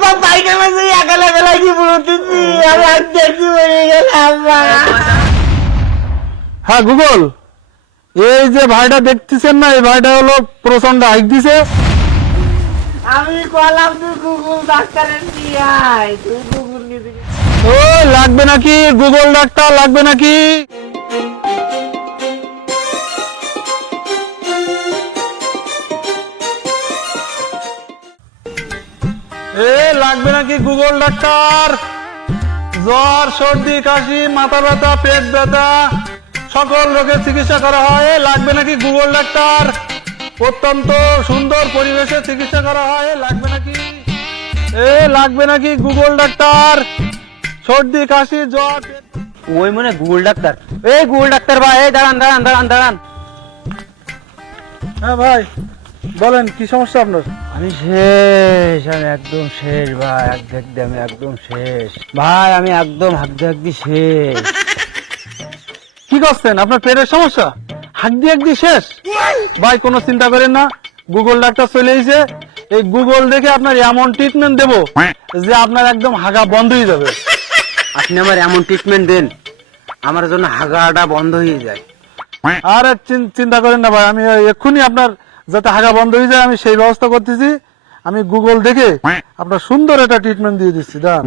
আব্বা পায়খানা থেকে একালা বেলা কি বলতেছি আমি আর দেখি বলে গেলাম হ্যাঁ গুগল, এই যে ভাইটা দেখতেছেন না, এই ভাইটা হলো প্রচন্ড হাইক দিছে। আমি কলাম তুই গুগল ডাক্তারের নিয়ে আয়, তুই গুগল নিয়ে দিবি। ও লাগবে নাকি গুগল ডাক্তার, লাগবে নাকি? এ লাগবে নাকি গুগল ডাক্তার? জ্বর, সর্দি, কাশি, মাথা ব্যথা, পেট ব্যথা, সকল রোগের চিকিৎসা করা হয়। এ লাগবে নাকি গুগল ডাক্তার? অত্যন্ত সুন্দর পরিবেশে চিকিৎসা করা হয়। লাগবে নাকি? এ লাগবে নাকি গুগল ডাক্তার? সর্দি, কাশি, জ্বর, ওই মনে গুগল ডাক্তার। এই গুগল ডাক্তার ভাই, এই দাঁড়ান দাঁড়ান দাঁড়ান দাঁড়ান। হ্যাঁ ভাই বলেন, কি সমস্যা আপনার? আমি শেষ, আমি একদম শেষ ভাই, একদম একদম শেষ ভাই, আমি একদম হাড্ডি শেষ। কি করছেন? আপনার পেটের সমস্যা? হাড্ডি শেষ? ভাই কোনো চিন্তা করেন না, গুগল ডাক্তার চলে এসেছে। এই গুগল দেখে আপনার এমন ট্রিটমেন্ট দেবো যে আপনার একদম হাগা বন্ধ হয়ে যাবে। আপনি আমার এমন ট্রিটমেন্ট দেন আমার জন্য হাগাটা বন্ধ হয়ে যায়। আরে চিন্তা করেন না ভাই, আমি এক্ষুনি আপনার যাতে হাগা বন্ধ হয়ে যায় আমি সেই ব্যবস্থা করতেছি। আমি গুগল দেখে আপনার সুন্দর একটা ট্রিটমেন্ট দিয়ে দিচ্ছি। দাঁড়ান।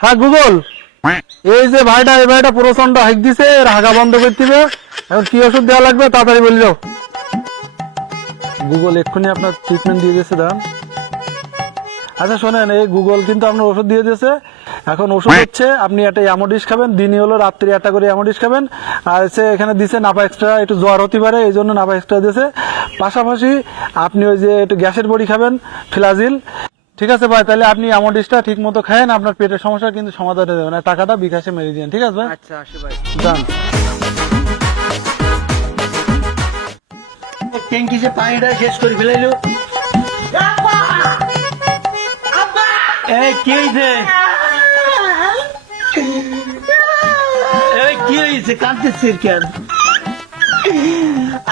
হ্যাঁ গুগল, এই যে ভাইটা, এই ভাইটা প্রচন্ড হাইক দিছে, এর হাগা বন্ধ করতে হবে। এখন কি ওষুধ দেওয়া লাগবে তাড়াতাড়ি বলে যাও। গুগল এক্ষুনি আপনার ট্রিটমেন্ট দিয়ে দিয়েছে। দাঁড়ান। আচ্ছা শোনেন, এই গুগল কিন্তু আপনার ওষুধ দিয়ে দিয়েছে। এখন ওষুধ হচ্ছে আপনি একটা অ্যামোডিস খাবেন, দিনই হলো রাত্রি একটা করে অ্যামোডিস খাবেন। আর হচ্ছে এখানে দিছে নাপা এক্সট্রা, একটু জ্বর হতে পারে এই জন্য নাপা এক্সট্রা দিয়েছে। পাশাপাশি আপনি ওই যে একটু গ্যাসের বড়ি খাবেন, ফ্লাজিল। ঠিক আছে ভাই, তাহলে আপনি অ্যামোডিসটা ঠিক মতো খায়েন, আপনার পেটের সমস্যা কিন্তু সমাধান হয়ে যাবে। না টাকাটা বিকাশে মেরে দিন, ঠিক আছে ভাই? আচ্ছা আসি ভাই। যান। ট্যাঙ্কি যে পানিটা শেষ করে ফেলাইলো। এই কি হয়েছে? এই কি হয়েছে? কাঁদতেছিস কেন?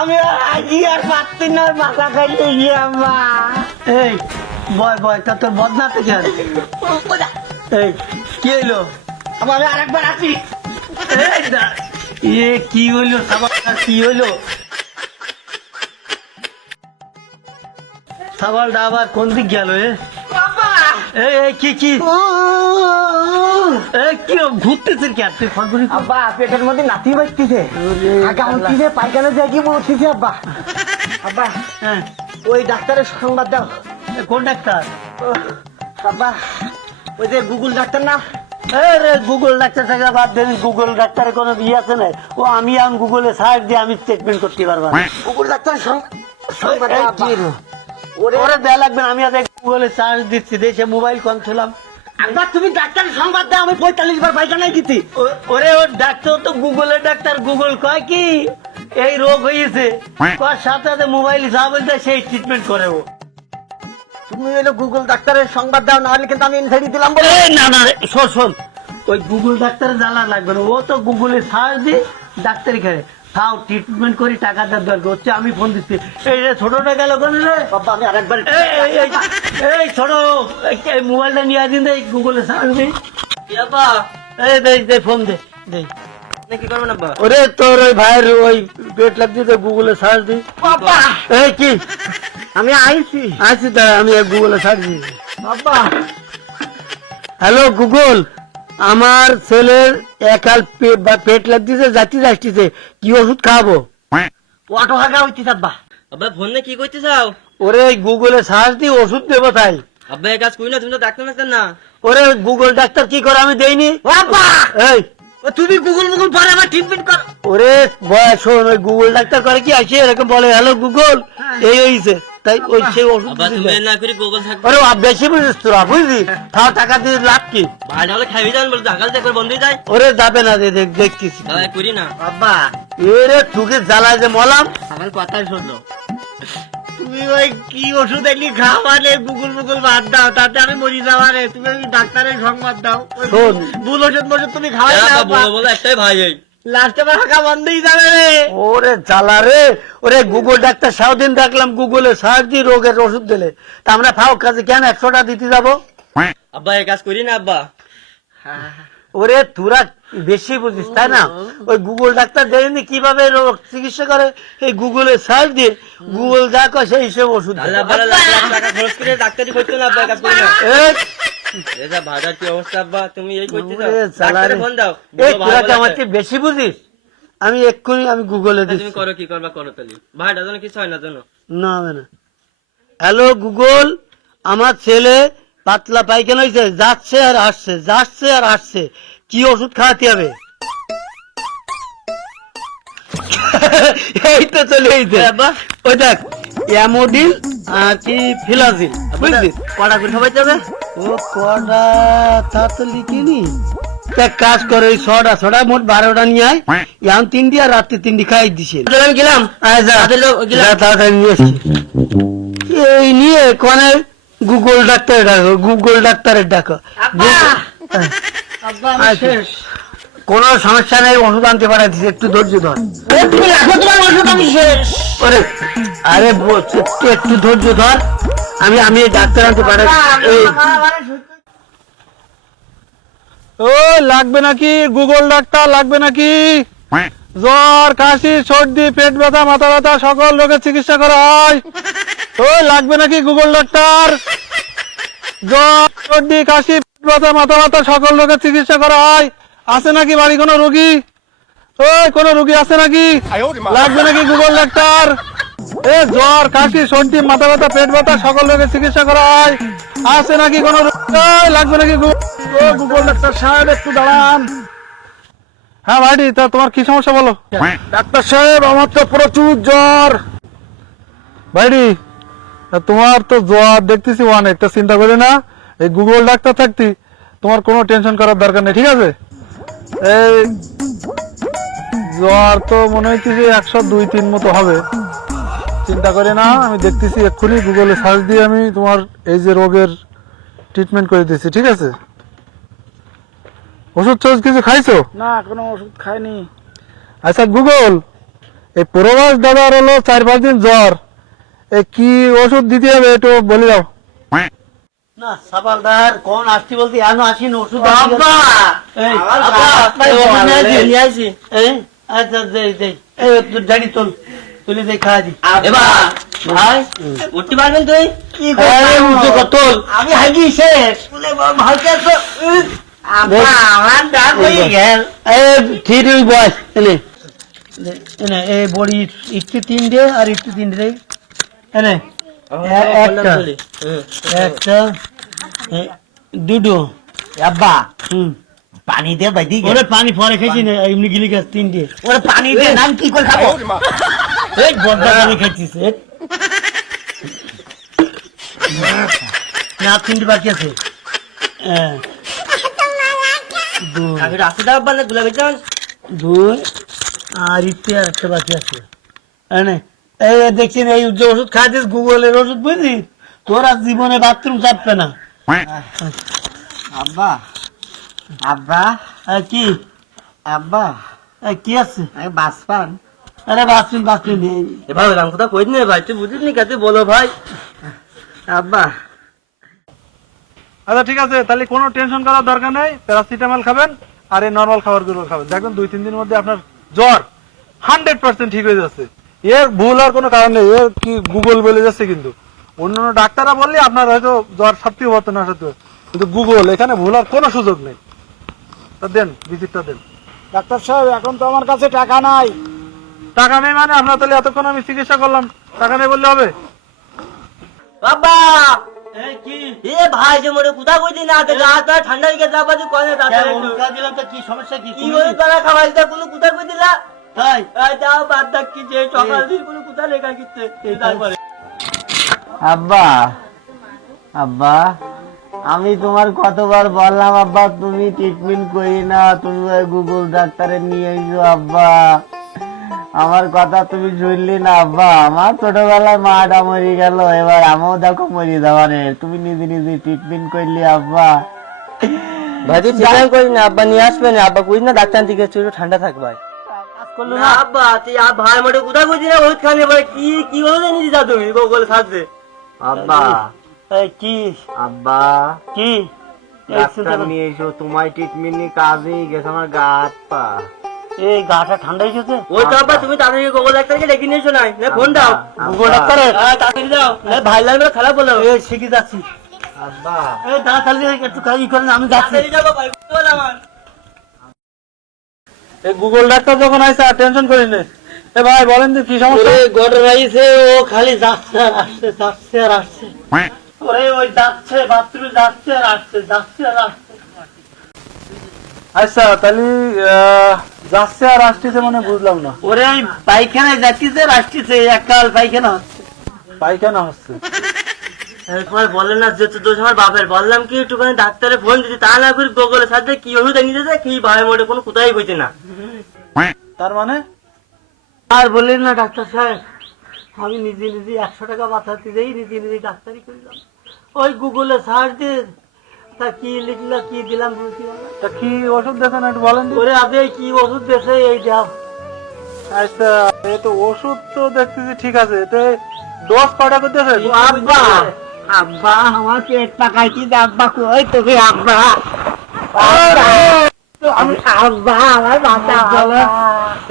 আমি আজই আর পারছি না, মাথা খাইতে গিয়ে আম্মা। এই বয় বয়, তা তোর বদনাতে কেন? এই কি হইলো? আমি আরেকবার আছি। এ কি হইলো? কি হইলো? সাবালটা আবার কোন দিক গেল? কি কি কি ঘুরতেছে কি? তুই ফোন করি আব্বা, পেটের মধ্যে নাতি বাজতেছে, আগে উঠতেছে, পায়খানা দিয়ে কি উঠতেছে আব্বা। আব্বা হ্যাঁ, ওই ডাক্তারের সংবাদ দাও। কোন ডাক্তার? আব্বা ওই যে গুগল ডাক্তার না? রে গুগল ডাক্তার থেকে বাদ দেন, গুগল ডাক্তারের কোনো ইয়ে আছে না। ও আমি এখন গুগলে সার্চ দিয়ে আমি ট্রিটমেন্ট করতে পারবো। গুগল ডাক্তারের সংবাদ ওরে দেয়া লাগবে না, আমি আজ গুগলে সার্চ দিচ্ছি, দেশে মোবাইল কম ছিলাম। একবার তুমি ডাক্তারের সংবাদ দাও, আমি 45 বার পায়খানায় দিচ্ছি। ওরে ওর ডাক্তার তো গুগলের ডাক্তার, গুগল কয় কি এই রোগ হয়েছে, কয় সাথে সাথে মোবাইল যা বলতে সেই ট্রিটমেন্ট করে ও। তুমি এলো গুগল ডাক্তারের সংবাদ দাও, না হলে কিন্তু আমি ইনসাইড দিলাম। না না শোন শোন, ওই গুগল ডাক্তারের জ্বালা লাগবে না, ও তো গুগলে সার্চ দিয়ে ডাক্তারি করে তাও ট্রিটমেন্ট করি, টাকা দেওয়ার দরকার হচ্ছে। আমি ফোন দিচ্ছি। এই রে ছোটটা গেল কোন রে বাবা? আমি আরেকবার এই ছোট মোবাইলটা নিয়ে আসিন, দেয় গুগলে সার্চ দিই। এই দে দে ফোন দে দে। কি করবেন আব্বা? ওরে তোর ওই ভাইয়ের ওই পেট লাগছে, গুগলে সার্চ দিই। এই কি আমি আইছি তা আমি গুগলে সার্চ দিই। বাবা হ্যালো গুগল, আমার ছেলের একাল পেট লাগতেছে, যাচ্ছি যাচ্ছিছে, কি ওষুধ খাওয়াবো? অটো হাগা হইতে আব্বা। আব্বা ফোন দিয়ে কি করতে চাও? ওরে গুগলে সার্চ দিয়ে ওষুধ দেবো তাই। আব্বা এই কাজ করি না, তুমি তো ডাক্তার মাস্টার না। ওরে গুগল ডাক্তার কি করে আমি দেইনি। এই তুমি গুগল মুগল পরে আমার ট্রিটমেন্ট কর। ওরে বয় শোন, ওই গুগল ডাক্তার করে কি আসে এরকম বলে, হ্যালো গুগল এই হইছে, তাই ওই সেই ওষুধ আব্বা তুমি না করে গুগল থাকবে। ওরে বেশি বুঝিস তোরা, বুঝলি? তাও টাকা দিয়ে লাভ কি? ভাই হলে খাইয়ে যান বলে ঢাকাল দেখবে বন্ধ হয়ে যায়। ওরে যাবে না, দেখতেছি। তাই করি না আব্বা। এরে তুকে জ্বালায় যে মলাম, আমার কথাই শুনলো। তুমি ওই কি ওষুধ এলি খাওয়ালে গুগল মুগল বাদ দাও, তাতে আমি মরি যাওয়ারে। তুমি ওই ডাক্তারের সংবাদ দাও, শোন ভুল ওষুধ মজুদ তুমি খাওয়াই না। বলো বলো একটাই ভাই, এই লাস্টে আমার হাঁকা বন্ধই যাবে রে। ওরে জ্বালা রে। ওরে গুগল ডাক্তার সারাদিন দেখলাম গুগলে সার্চ দিয়ে রোগের ওষুধ দিলে, তা আমরা ফাও কাজে কেন 100টা দিতে যাবো? আব্বা এই কাজ করি না আব্বা। ওরে তোরা বেশি বুঝিস তাই না? ওই গুগল ডাক্তার দেখেনি কিভাবে রোগ চিকিৎসা করে, এই গুগলে সার্চ দিয়ে গুগল যা কয় সেই হিসেবে ওষুধ দেয়। তাহলে আব্বা লাখ লাখ টাকা খরচ করে ডাক্তারি করতে না আব্বা, এই কাজ করি না। এই, এটা ভাড়ার কি অবস্থা আব্বা, তুমি এই করতে যাও, ওরে জ্বালা ডাক্তারে রে। ফোন দাও। এই বলো তোরা কি ভালো আমার আছে। চেয়ে বেশি বুঝিস? আমি এক্ষুনি আমি গুগলে তুমি দিচ্ছি। করো কি করবা করো তাহলে, ভাইটা যেন কিছু হয় না জানো। না হবে না। হ্যালো গুগল, আমার ছেলে পাতলা পায়খানা হয়েছে, যাচ্ছে আর আসছে, যাচ্ছে আর আসছে, কি ওষুধ খাওয়াতে হবে? এই তো চলে এসেছে। আব্বা ওই দেখ, অ্যামোডিল আর কি ফিলাজিল, বুঝলি? কটা করে খাওয়াইতে হবে? ও কটা তা তো লিখিনি। এক কাজ করে ওই ছটা মোট 12টা নিয়ে আয়, এখন 3 আর রাত্রে 3 খাই দিছে। তাহলে আমি গেলাম। আয় যা, তাহলে গেলাম। যা, তাড়াতাড়ি নিয়ে এসছি। এই নিয়ে কোনে গুগল ডাক্তারের ডাকো, গুগল ডাক্তারের ডাকো। আচ্ছা, কোনো সমস্যা নেই, ওষুধ আনতে পাঠাচ্ছি, একটু ধৈর্য ধর। ওরে, আরে বলছি, একটু ধৈর্য ধর, আমি এই ডাক্তার আনতে পাঠাচ্ছি। এই, ও লাগবে নাকি গুগল ডাক্তার, লাগবে নাকি? জ্বর, কাশি, সর্দি, পেট ব্যথা, মাথা ব্যথা সকল রোগের চিকিৎসা করা হয়। ও লাগবে নাকি গুগল ডাক্তার? জ্বর, সর্দি, কাশি, পেট ব্যথা, মাথা ব্যথা সকল রোগের চিকিৎসা করা হয়। আছে নাকি বাড়ি কোনো রোগী? ওই কোনো রোগী আছে নাকি? লাগবে নাকি গুগল ডাক্তার? এ জ্বর, কাশি, সর্দি, মাথা ব্যথা, পেট ব্যথা সকল রোগের চিকিৎসা করা হয়। আছে নাকি কোনো রোগী? ওই, লাগবে নাকি গুগল ডাক্তার সাহেব, একটু দাঁড়ান। হ্যাঁ ভাইটি, তা তোমার কি সমস্যা বলো? ডাক্তার সাহেব আমার তো প্রচুর জ্বর। ভাইটি তোমার তো জ্বর দেখতেছি অনেক, তা চিন্তা করি না, এই গুগল ডাক্তার থাকতি তোমার কোনো টেনশন করার দরকার নেই, ঠিক আছে? এই জ্বর তো মনে হচ্ছে যে 102-3 মতো হবে, চিন্তা করে না, আমি দেখতেছি এক্ষুনি গুগলে সার্চ দিয়ে আমি তোমার এই যে রোগের ট্রিটমেন্ট করে দিচ্ছি, ঠিক আছে? ওষুধ টষুধ কিছু খাইছো? না কোনো ওষুধ খাইনি। আচ্ছা গুগল, এই প্রবাস দাদার হলো 4-5 দিন জ্বর, এই কি ওষুধ দিতে হবে একটু বলে দাও। না সাবালদার কোন আসছি বলতে এখনো আসিনি, ওষুধ আব্বা এই, আব্বা, আব্বা, এই ওষুধ নিয়ে আসি? নিয়ে আসি। এই, আচ্ছা দেই দেই, এই তুই জানি তুলি দেই খাওয়া দি। এবার ভাই উঠতে পারবেন তুই? কি করছিস? আমি হাগি শেষ। ভালকে আছো? আব্বা আমার ডাক হয়ে গেল। এই ঠিক বস, এনে এনে এই বড়ি একটু 3 আর একটু 3 এনে একটা একটা দুটো। আব্বা পানি দে ভাই, দিকে ওরে পানি পরে খেয়েছি না, এমনি গিলি গাছ 3 ওরে পানি দে, নাম কি করে খাবো? এই বড় পানি খাচ্ছিস না, 3 বাকি আছে। হ্যাঁ, আমি রাস্তা আব্বা না গুলাবি যান। 2 আর একটু আর একটা বাকি আছে। এনে এই দেখছি এই যে ওষুধ খাচ্ছিস গুগলের ওষুধ, বুঝলি? তোরা জীবনে বাথরুম চাপবে না। আব্বা আব্বা কি আব্বা কি আছে? বাসপান। আরে বাসপিন এবার রাম কথা কই নে ভাই, তুই বুঝিস নি কাতে বলো ভাই। আব্বা। আচ্ছা ঠিক আছে, তাহলে কোনো টেনশন করার দরকার নেই, প্যারাসিটামল খাবেন আর এই নর্মাল খাবারগুলো খাবেন, দেখবেন 2-3 দিনের মধ্যে আপনার জ্বর 100% ঠিক হয়ে যাচ্ছে। এর ভুল আর কোনো কারণ নেই, এর কি গুগল বলে যাচ্ছে, কিন্তু অন্যান্য ডাক্তাররা বললে আপনার হয়তো জ্বর সত্যি হতো না সত্যি, কিন্তু গুগল এখানে ভুল আর কোনো সুযোগ নেই। তা দেন, ভিজিটটা দেন। ডাক্তার সাহেব এখন তো আমার কাছে টাকা নাই। টাকা নেই মানে? আপনার তাহলে এতক্ষণ আমি চিকিৎসা করলাম, টাকা নেই বললে হবে? বাবা কি এ ভাই যে মোরে কুদা কই দিন না, রাত ঠান্ডা হয়ে গেছে, আবার কোনে তাড়াতাড়ি দিলাম তো কি সমস্যা কি? কি হই তারা খাওয়াই দা কোনো কুদা কই দিলা? তাই এই দাও বাদ দাও, কি যে সকাল দিন কোনো কুদা লেখা কিতে তারপরে। আব্বা আব্বা, আমি তোমার কতবার বললাম আব্বা তুমি ট্রিটমেন্ট করি না, তুমি ওই গুগল ডাক্তারে নিয়ে এসো আব্বা। আমার কথা তুমি শুনলি না আব্বা। আমার ছোটবেলায় মাটা মরে গেল, এবার আমিও দেখো মরে যাওয়ানে, তুমি নিজে নিজে ট্রিটমেন্ট করলি আব্বা। ভাই তুই চিন্তা করিস না, আব্বা নিয়ে আসবে না, আব্বা কইস না ডাক্তার দিকে একটু ঠান্ডা থাক ভাই। করলো না আব্বা তুই ভাই মোটে কোথায় কইছিস না ওষুধ খানি বলে কি ওষুধ এনেছিস তা তুমি গুগল সার্চে আব্বা এই কি আব্বা কি ডাক্তার নিয়ে এসো, তোমার ট্রিটমেন্ট নিয়ে কাজেই গেছে আমার গা হাত পা। এই গাটা ঠান্ডা হয়ে গেছে ওই তো আব্বা তুমি তাড়াতাড়ি গুগল ডাক্তারকে ডেকে নিয়ে এসো না ফোন দাও গুগল ডাক্তার তাড়াতাড়ি দাও না ভাই লাগবে খারাপ বলো এই শিখে যাচ্ছি আব্বা এই তাড়াতাড়ি একটু কাজ করেন আমি যাচ্ছি যাবো ভাই বল আমার এই গুগল ডাক্তার যখন আইসা টেনশন করিস না। এ ভাই বলেন তো কি সমস্যা? ওরে গড়রাইছে ও খালি যাচ্ছে আর আসছে যাচ্ছে আর আসছে ওরে ওই যাচ্ছে বাথরুমে যাচ্ছে আর আসছে যাচ্ছে আর আসছে আচ্ছা তাহলে যাচ্ছে আর আসতেছে মানে বুঝলাম না। ওরে ওই পায়খানায় যাচ্ছিছে আর আসতেছে এককাল পায়খানা হচ্ছে পায়খানা হচ্ছে। এরপর বললেন না যে দোষ আমার বাপের বললাম কি একটুখানি ডাক্তারে ফোন দিতে তা না করে গুগলের সাথে কি ওষুধ এনে দিতে কি ভাই মোটে কোনো কোথায় বইছে না তার মানে আর বললেন না ডাক্তার সাহেব আমি নিজে নিজে 100 টাকা বাঁচাতে যাই নিজে ডাক্তারি করলাম ওই গুগলে সার্চ দিয়ে তা কি লিখলো কি দিলাম বুঝতে পারলাম তা কি ওষুধ দেখেন একটু বলেন তো। ওরে আদে কি ওষুধ দিয়েছে এই দাও আচ্ছা এই তো ওষুধ তো দেখতেছি ঠিক আছে, তো ডোজ কয়টা করতেছে? আব্বা আব্বা আমার পেট পাকাইছি আব্বা কই তোকে আব্বা আব্বা আমার বাচ্চা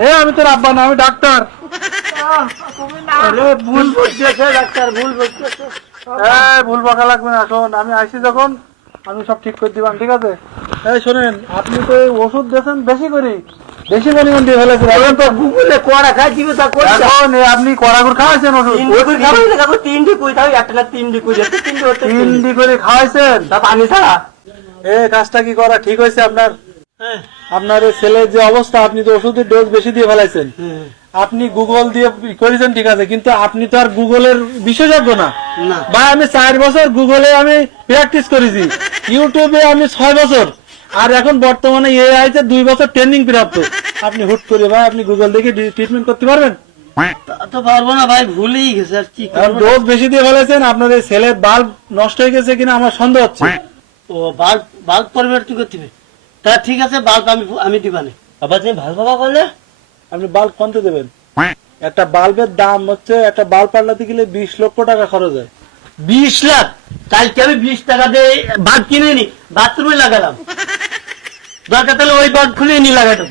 এ আমি তোর আব্বা না, আমি ডাক্তার। আরে ভুল বলতেছে ডাক্তার ভুল বলতেছে ভুল বকা লাগবে না, শোন আমি আইসি যখন আমি সব ঠিক করে দিবাম, ঠিক আছে? এই শোনেন, আপনি তো এই ওষুধ দিয়েছেন বেশি করে, বেশি পরিমাণ দিয়ে ফেলেছেন। এখন তো গুগলে কড়া খাই দিবে তা করে এখন আপনি কড়াগুড় খাওয়াইছেন ওষুধ? ওষুধ খাবে না দেখো 3টি কই তাও একটা না 3টি কই যাচ্ছে 3টি হচ্ছে 3 করে খাওয়াইছেন? তা পানি ছাড়া এই কাজটা কি করা ঠিক হয়েছে আপনার? আপনার এই ছেলের যে অবস্থা, আপনি তো ওষুধের ডোজ বেশি দিয়ে ফেলাইছেন। আপনি গুগল দিয়ে করেছেন ঠিক আছে, কিন্তু আপনি তো আর গুগলের বিশেষজ্ঞ না। ভাই আমি 4 বছর গুগলে আমি প্র্যাকটিস করেছি, ইউটিউবে আমি 6 বছর, আর এখন বর্তমানে এআই তে 2 বছর ট্রেনিং প্রাপ্ত। আপনি হুট করে ভাই আপনি গুগল দেখে ট্রিটমেন্ট করতে পারবেন? তো পারবো না ভাই ভুলেই গেছে আর কি ডোজ বেশি দিয়ে ফেলেছেন, আপনার এই ছেলের বাল্ব নষ্ট হয়ে গেছে কিনা আমার সন্দেহ হচ্ছে। ও বাল্ব পরিবর্তন করতে হবে তা ঠিক আছে বাল্ব আমি দিবানে বাবা তুমি ভালো বাবা বললে আপনি বাল্ব কোনতে দেবেন? একটা বাল্বের দাম হচ্ছে, একটা বাল্ব পাল্টাতে গেলে 20 লক্ষ টাকা খরচ হয়। 20 লাখ কালকে আমি 20 টাকা দিয়ে বাল্ব কিনে নি বাথরুমে লাগালাম দরকার তাহলে ওই বাল্ব খুলে নি লাগাতে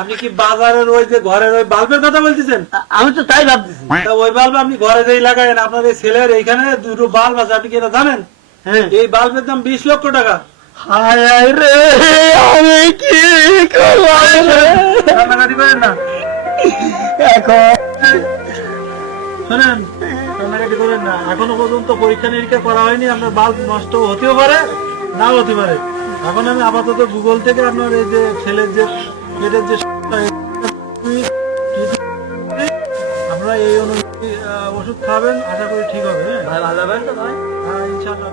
আপনি কি বাজারের ওই যে ঘরের ওই বাল্বের কথা বলতেছেন? আমি তো তাই ভাবতেছি তা ওই বাল্ব আপনি ঘরে যেই লাগায়েন, আপনার এই ছেলের এইখানে 2টো বাল্ব আছে, আপনি কি এটা জানেন? হ্যাঁ এই বাল্বের দাম 20 লক্ষ টাকা। হায় হায় রে আমি কি কান্নাকাটি করেন না, এখন শোনেন, কান্নাকাটি করেন না। এখনো পর্যন্ত পরীক্ষা নিরীক্ষা করা হয়নি, আপনার বাল্ব নষ্ট হতেও পারে নাও হতে পারে। এখন আমি আপাতত গুগল থেকে আপনার এই যে ছেলের যে পেটের যে আপনারা এই অনুযায়ী ওষুধ খাবেন, আশা করি ঠিক হবে। ভাই ভালো হবে তো ভাই হ্যাঁ ইনশাআল্লাহ।